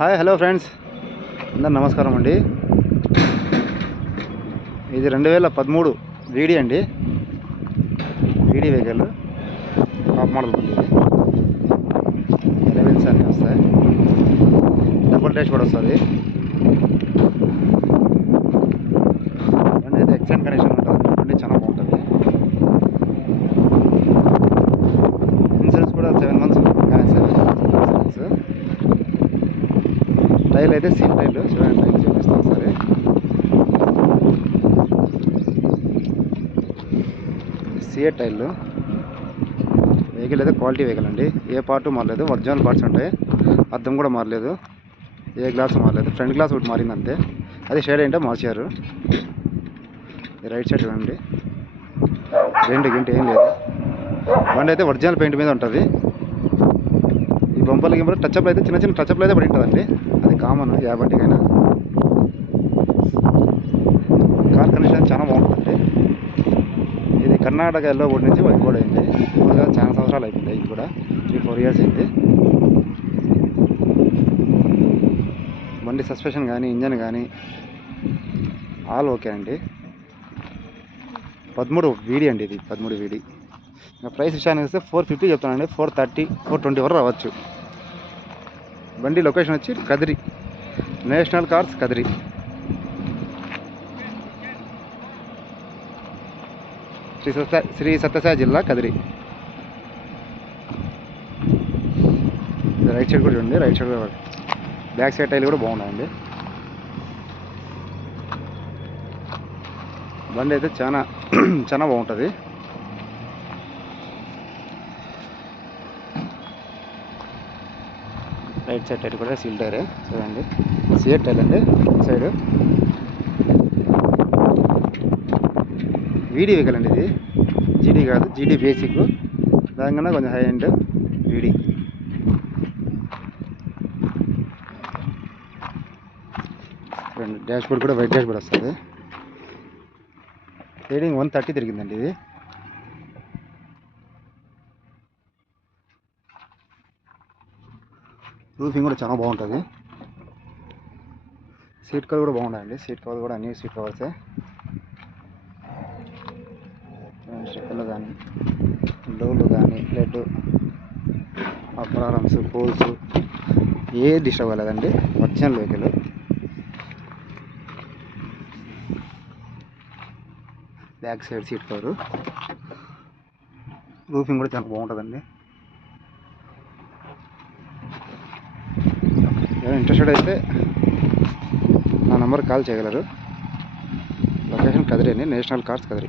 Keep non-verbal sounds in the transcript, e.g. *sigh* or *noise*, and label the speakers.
Speaker 1: Hi hello friends అందరు నమస్కారం అండి. ఇది రెండు వేల పదమూడు వీడి అండి. వీడి వెహికల్ టాప్ మోడల్ ఉంది ఇది. అన్నీ వస్తాయి. డబుల్ డాష్ కూడా వస్తుంది బండి అయితే ఎక్సలెంట్ కండిషన్ ఉంటుంది బండి చాలా బాగుంటుంది ఇన్సూరెన్స్ కూడా సెవెన్ మంత్స్ సెవెన్ ఇన్సూరెన్స్ టైల్ అయితే సీన్ టైల్ చూడండి చూపిస్తాం సరే. సిఏ టైర్లు. వెహికల్ అయితే క్వాలిటీ వెహికల్ అండి. ఏ పార్ట్ మారలేదు ఒరిజినల్ పార్ట్స్ ఉంటాయి. అద్దం కూడా మారలేదు. ఏ గ్లాస్ మారలేదు ఫ్రంట్ గ్లాస్ ఒకటి మారింది అంతే. అది షేడ్ ఏంటో మార్చారు. రైట్ సైడ్ చూడండి. రెండు గింట ఏం లేదు. బండి అయితే ఒరిజినల్ పెయింట్ మీద ఉంటుంది. ఈ గింపలు టచ్అప్లు అయితే చిన్న చిన్న టచ్అప్లు అయితే పడి ఉంటుందండి. అది కామన్ ఏ బండికైనా. కార్ కండిషన్ చాలా బాగుంటుంది ఇది కర్ణాటక ఎల్లో బోర్డు నుంచి వైట్ బోర్డ్ అయింది చాలా సంవత్సరాలు అయిపోయింది ఇది కూడా. త్రీ ఫోర్ ఇయర్స్ అయింది. బండి సస్పెషన్ కానీ ఇంజన్ కానీ ఆల్ ఓకే అండి. పదమూడు వీడి అండి ఇది పదమూడు వీడి. ఇంకా ప్రైస్ విషయానికి వస్తే ఫోర్ ఫిఫ్టీ చెప్తానండి ఫోర్ థర్టీ ఫోర్ ట్వంటీ వరకు రావచ్చు. బండి లొకేషన్ వచ్చి Kadiri. National cars Kadiri. Shri Satya Shri Sathya Sai జిల్లా కదిరి. రైట్ సైడ్ కూడా చూడండి రైట్ సైడ్ కూడా బ్యాక్ సైడ్ టైల్ కూడా బాగున్నాయండి. బండి అయితే చాలా *clears throat* చాలా బాగుంటుంది. రైట్ సైడ్ టైర్ కూడా సీల్ టైరే. చూడండి. సీఎట్ టైర్ అండి. సైడ్. వీడి వెహికల్ అండి ఇది. జీడీ కాదు జీడీ బేసిక్. దానికన్నా కొంచెం హై అండ్ వీడి. చూడండి డాష్ బోర్డ్ కూడా వైట్ డాష్ బోర్డ్ వస్తుంది. రీడింగ్ వన్ థర్టీ తిరిగిందండి ఇది. రూఫింగ్ కూడా చాలా బాగుంటుంది. సీట్ కవర్ కూడా బాగుంటాయండి సీట్ కవర్ కూడా అన్ని సీట్ కవర్సే స్టిక్కర్లు కానీ డోర్లు కానీ ప్లేట్ అప్రారమ్స్ పోల్స్ ఏ డిస్టర్బ్ అవ్వలేదండి original vehicle back side seat cover roofing కూడా చాలా బాగుంటుందండి. ఇంట్రెస్టెడ్ అయితే నా నెంబర్ కాల్ చేయగలరు. లొకేషన్ కదిరి అండి నేషనల్ కార్స్ కదిరి